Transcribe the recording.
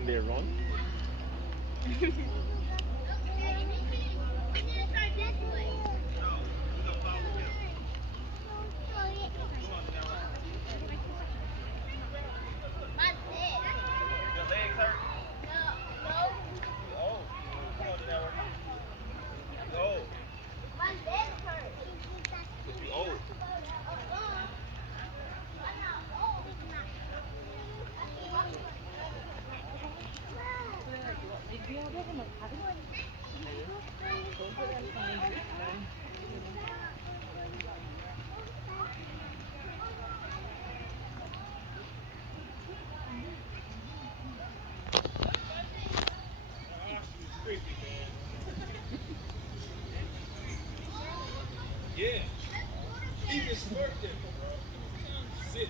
And they run. Your legs hurt? Oh, come on, Janelle. You old. You old. Yeah. He just smirked at me, bro. Sit.